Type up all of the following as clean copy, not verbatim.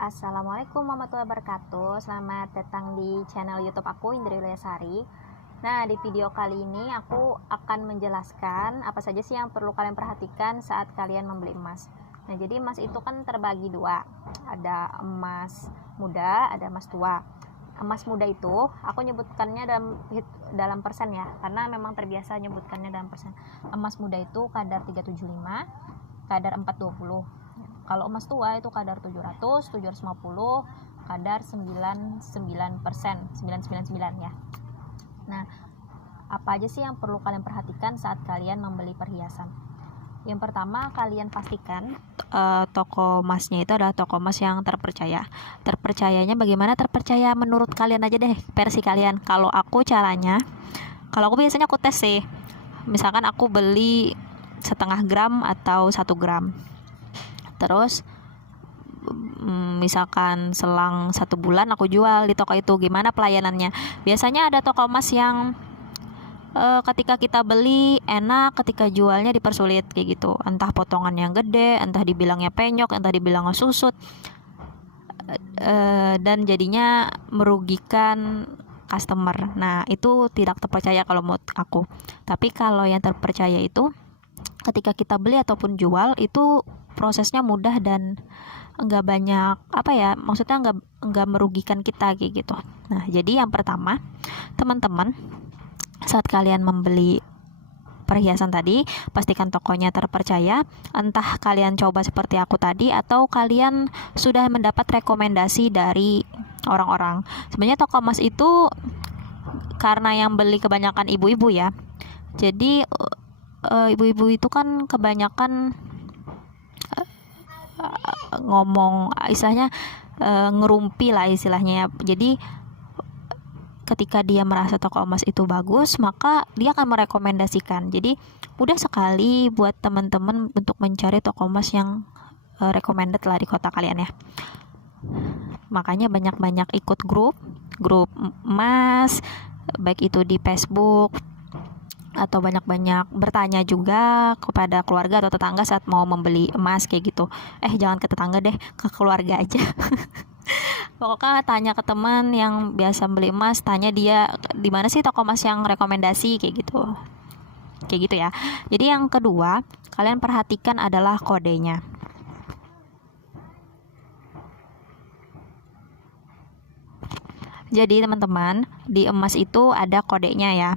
Assalamualaikum warahmatullahi wabarakatuh. Selamat datang di channel YouTube aku, Indri Yuliasari. Nah, di video kali ini aku akan menjelaskan apa saja sih yang perlu kalian perhatikan saat kalian membeli emas. Nah, jadi emas itu kan terbagi dua. Ada emas muda, ada emas tua. Emas muda itu aku nyebutkannya dalam persen ya, karena memang terbiasa nyebutkannya dalam persen. Emas muda itu kadar 375, kadar 420. Kalau emas tua itu kadar 700, 750, kadar 99%, 999 ya. Nah, apa aja sih yang perlu kalian perhatikan saat kalian membeli perhiasan? Yang pertama, kalian pastikan toko emasnya itu adalah toko emas yang terpercaya. Terpercayanya bagaimana? Terpercaya menurut kalian aja deh, versi kalian. Kalau aku biasanya aku tes sih. Misalkan aku beli setengah gram atau 1 gram. Terus misalkan selang 1 bulan aku jual di toko itu. Gimana pelayanannya? Biasanya ada toko emas yang ketika kita beli enak, ketika jualnya dipersulit kayak gitu. Entah potongan yang gede, entah dibilangnya penyok, entah dibilangnya susut, dan jadinya merugikan customer. Nah, itu tidak terpercaya kalau menurut aku. Tapi kalau yang terpercaya itu ketika kita beli ataupun jual itu prosesnya mudah dan enggak banyak maksudnya enggak merugikan kita kayak gitu. Nah, jadi yang pertama, teman-teman, saat kalian membeli perhiasan tadi, pastikan tokonya terpercaya. Entah kalian coba seperti aku tadi atau kalian sudah mendapat rekomendasi dari orang-orang. Sebenarnya toko emas itu karena yang beli kebanyakan ibu-ibu ya. Jadi ibu-ibu itu kan kebanyakan ngomong istilahnya ngerumpi lah istilahnya ya. Jadi ketika dia merasa toko emas itu bagus, maka dia akan merekomendasikan. Jadi mudah sekali buat teman-teman untuk mencari toko emas yang recommended lah di kota kalian ya. Makanya banyak-banyak ikut grup emas, baik itu di Facebook, atau banyak-banyak bertanya juga kepada keluarga atau tetangga saat mau membeli emas kayak gitu. Jangan ke tetangga deh, ke keluarga aja. Pokoknya tanya ke teman yang biasa beli emas, tanya dia di mana sih toko emas yang rekomendasi kayak gitu ya. Jadi yang kedua, kalian perhatikan adalah kodenya. Jadi teman-teman, di emas itu ada kodenya ya.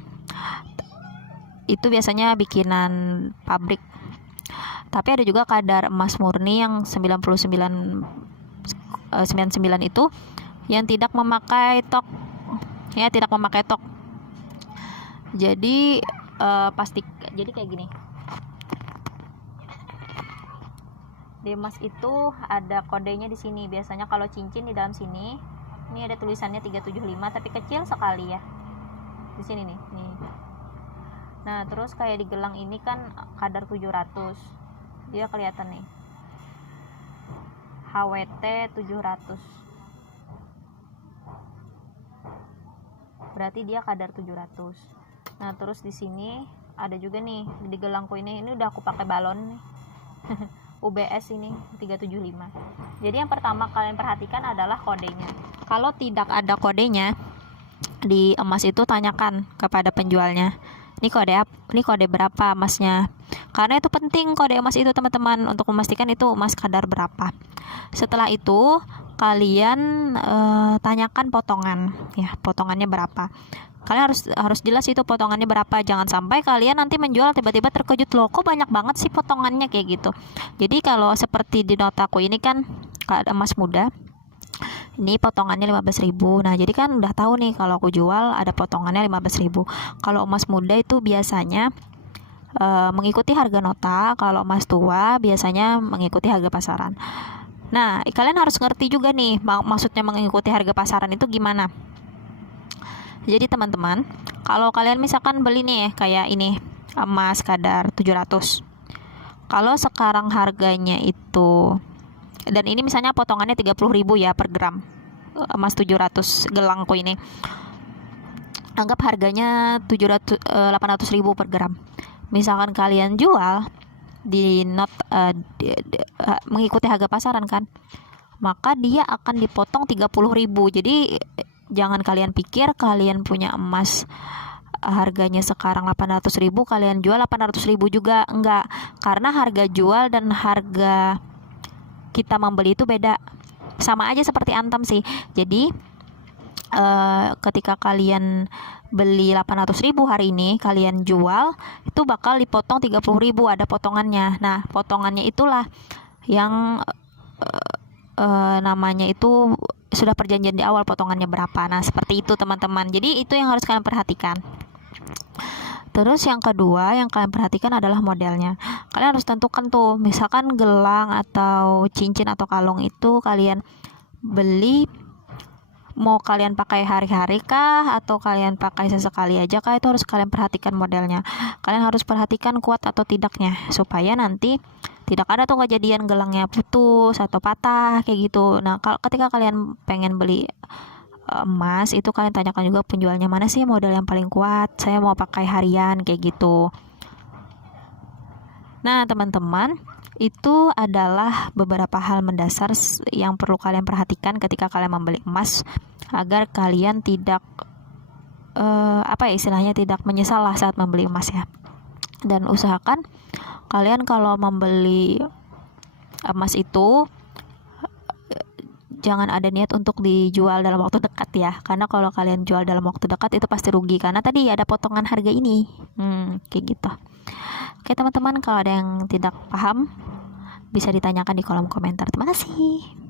Itu biasanya bikinan pabrik. Tapi ada juga kadar emas murni yang 99 itu yang tidak memakai tok. Ya, tidak memakai tok. Jadi jadi kayak gini. Di emas itu ada kodenya di sini. Biasanya kalau cincin di dalam sini, ini ada tulisannya 375 tapi kecil sekali ya. Di sini nih. Nah, terus kayak di gelang ini kan kadar 700. Dia kelihatan nih. HWT 700. Berarti dia kadar 700. Nah, terus di sini ada juga nih di gelangku ini udah aku pakai balon nih. UBS ini 375. Jadi yang pertama kalian perhatikan adalah kodenya. Kalau tidak ada kodenya di emas itu, tanyakan kepada penjualnya. Ini kode berapa emasnya? Karena itu penting kode emas itu teman-teman, untuk memastikan itu emas kadar berapa. Setelah itu kalian tanyakan potongan ya, potongannya berapa. Kalian harus jelas itu potongannya berapa. Jangan sampai kalian nanti menjual tiba-tiba terkejut, loh kok banyak banget sih potongannya kayak gitu. Jadi kalau seperti di notaku ini kan emas muda, ini potongannya 15.000. Nah, jadi kan udah tahu nih kalau aku jual ada potongannya 15.000. Kalau emas muda itu biasanya mengikuti harga nota, kalau emas tua biasanya mengikuti harga pasaran. Nah, kalian harus ngerti juga nih maksudnya mengikuti harga pasaran itu gimana. Jadi teman-teman, kalau kalian misalkan beli nih kayak ini emas kadar 700. Kalau sekarang harganya itu, dan ini misalnya potongannya 30.000 ya per gram, emas 700 gelangku ini, anggap harganya 800.000 per gram. Misalkan kalian jual di mengikuti harga pasaran kan, maka dia akan dipotong 30.000. Jadi jangan kalian pikir kalian punya emas harganya sekarang 800.000 kalian jual 800.000 juga, enggak, karena harga jual dan harga kita membeli itu beda. Sama aja seperti Antam sih. Jadi ketika kalian beli 800.000 hari ini, kalian jual itu bakal dipotong 30.000, ada potongannya. Nah, potongannya itulah yang namanya itu sudah perjanjian di awal potongannya berapa. Nah, seperti itu teman-teman. Jadi itu yang harus kalian perhatikan. Terus yang kedua yang kalian perhatikan adalah modelnya. Kalian harus tentukan tuh, misalkan gelang atau cincin atau kalung itu kalian beli mau kalian pakai hari-hari kah atau kalian pakai sesekali aja kah, itu harus kalian perhatikan modelnya. Kalian harus perhatikan kuat atau tidaknya supaya nanti tidak ada tuh kejadian gelangnya putus atau patah kayak gitu. Nah, ketika kalian pengen beli emas itu kalian tanyakan juga penjualnya, mana sih model yang paling kuat, saya mau pakai harian kayak gitu. Nah teman-teman, itu adalah beberapa hal mendasar yang perlu kalian perhatikan ketika kalian membeli emas agar kalian tidak istilahnya tidak menyesal lah saat membeli emas ya. Dan usahakan kalian kalau membeli emas itu jangan ada niat untuk dijual dalam waktu dekat ya, karena kalau kalian jual dalam waktu dekat itu pasti rugi karena tadi ada potongan harga ini. Kayak gitu. Oke teman-teman, kalau ada yang tidak paham bisa ditanyakan di kolom komentar. Terima kasih.